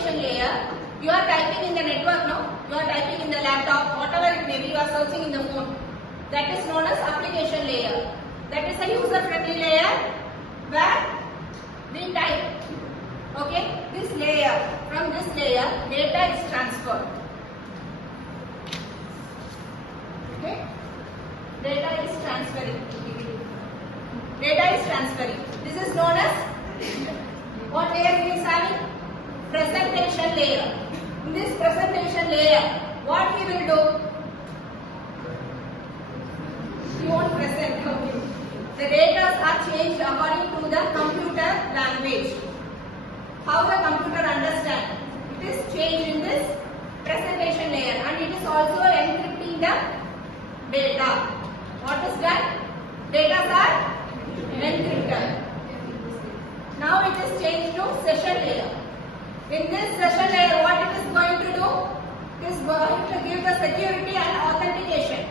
application layer. You are typing in the network, no? You are typing in the laptop, whatever it may be, you are searching in the phone. That is known as application layer. That is a user-friendly layer where we type. Okay, this layer, from this layer, data is transferred. Okay, data is transferring. Data is transferring. This is known as what layer we is having? Presentation layer. In this presentation layer, what we will do? We won't present. Okay. The data are changed according to the computer language. How the computer understands? It is changed in this presentation layer, and it is also encrypting the data. What is that? Data are encrypted. Now it is changed to session layer. In this session layer, what it is going to do? It is going to give the security and authentication.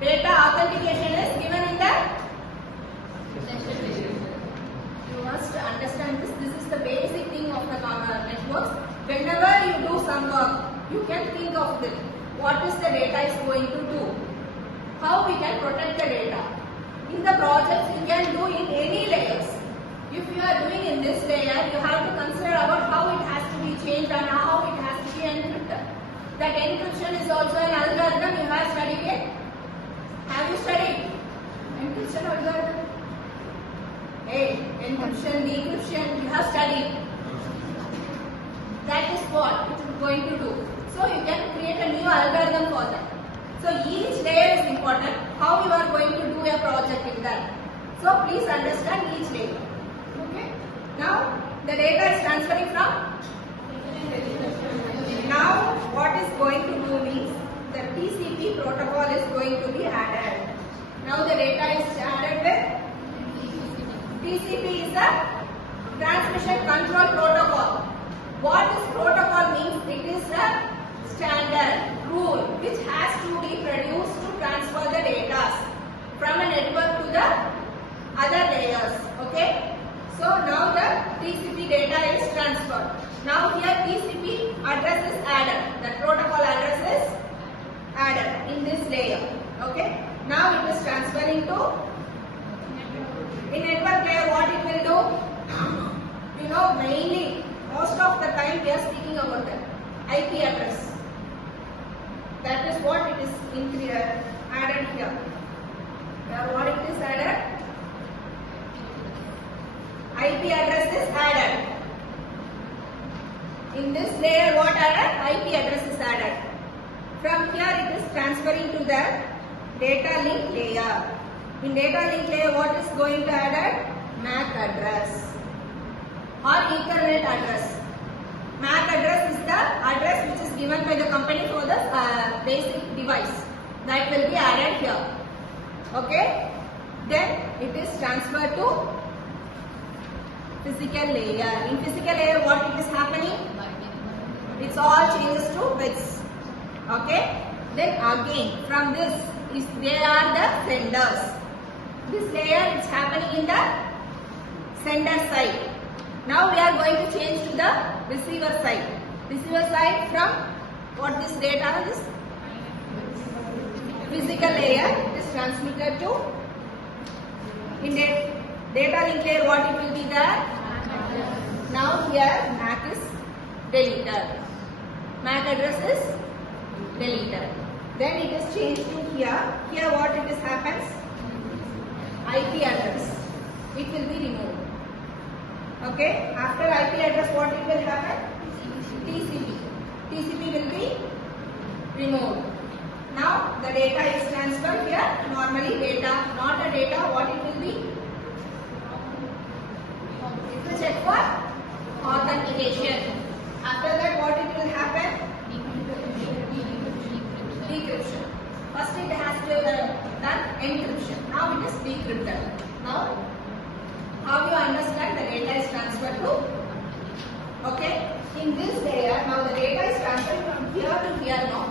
Data authentication is given in the session layer. You must understand this. This is the basic thing of the networks. Whenever you do some work, you can think of this. What is the data is going to do? How we can protect the data? In the projects, you can do in any layers. If you are doing in this layer, you have to consider about how it has to be changed and how it has to be encrypted. That encryption is also an algorithm. You have studied it. Have you studied encryption algorithm? Hey, encryption, decryption, you have studied. That is what it is going to do. So you can create a new algorithm for that. So each layer is important. How you are going to do a project in that. So please understand each layer. Okay. Now the data is transferring from. Now what is going to do means the TCP protocol is going to be added. Now the data is added with TCP is the transmission control protocol. What this protocol means? It is a standard rule which has to be produced to transfer the data from a network to the other layers. Okay. So now the TCP data is transferred. Now here TCP address is added. The protocol address is added in this layer. Okay. Now it is transferring to in network layer. What it will do? You know, mainly most of the time we are speaking about the IP address. That is what it is added here. Now what it is added? IP address is added. In this layer what added? IP address is added. From here it is transferring to the data link layer. In data link layer what is going to added? MAC address or Ethernet address. MAC address is the address which is given by the company for the basic device. That will be added here. Okay. Then it is transferred to physical layer. In physical layer what it is happening? It's all changes to bits. Okay. Then again from this they are the senders. This layer is happening in the sender side. Now we are going to change to the receiver side. Receiver side from what this data is? Physical layer is transmitted to in data link layer what it will be there? Now here MAC is deleted. MAC address is deleted. Then it is changed to here. Here what it is happens? IP address. It will be removed. Okay. After IP address what it will happen? TCP. TCP will be removed. Now the data is transferred here. Normally data, not a data, what it will be? It will check for authentication. After that what it will happen? Decryption. First it has to done encryption. Now it is decrypted. Now how you understand the data is transferred to? Okay. In this layer, now the data is transferred from here to here now.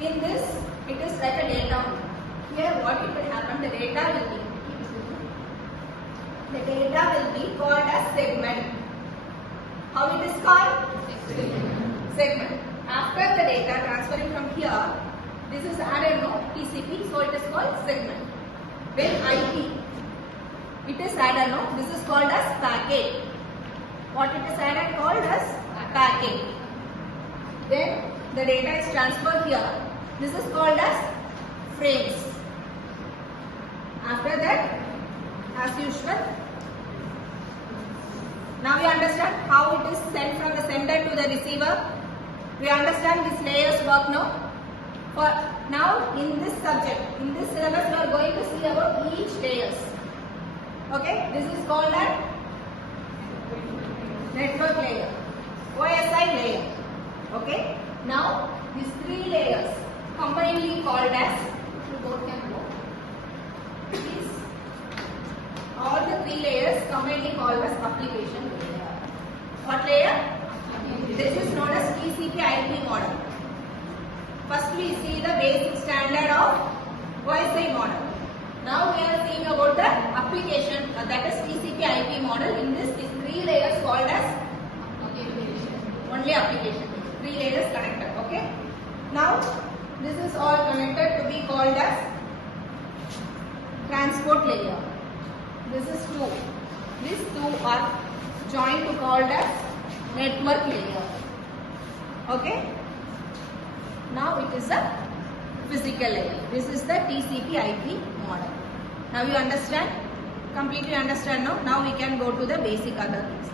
In this, it is like a data. Here what it will happen? The data will be called as segment. How it is called? Segment. After the data transferring from here, this is added, no, TCP, so it is called segment. Then IP, it is added, no, this is called as packet. What it is added called as packet. Then the data is transferred here. This is called as frames. After that, as usual, now we understand how it is sent from the sender to the receiver. We understand these layers work now. For now, in this subject, in this syllabus, we are going to see about each layers. Okay, this is called a network layer, OSI layer. Okay, now these three layers combinedly called as, all the three layers combinedly called as application layer. What layer? This is known as TCP/IP model. First we see the basic standard of OSI model. Now we are seeing about the application, that is TCP/IP model. In this, these three layers called as only application. Three layers connected. Okay. Now this is all connected to be called as transport layer. This is two. These two are joined to called as network layer. Okay. Now it is a physical layer. This is the TCP/IP model. Now you understand? Completely understand now? Now we can go to the basic other things.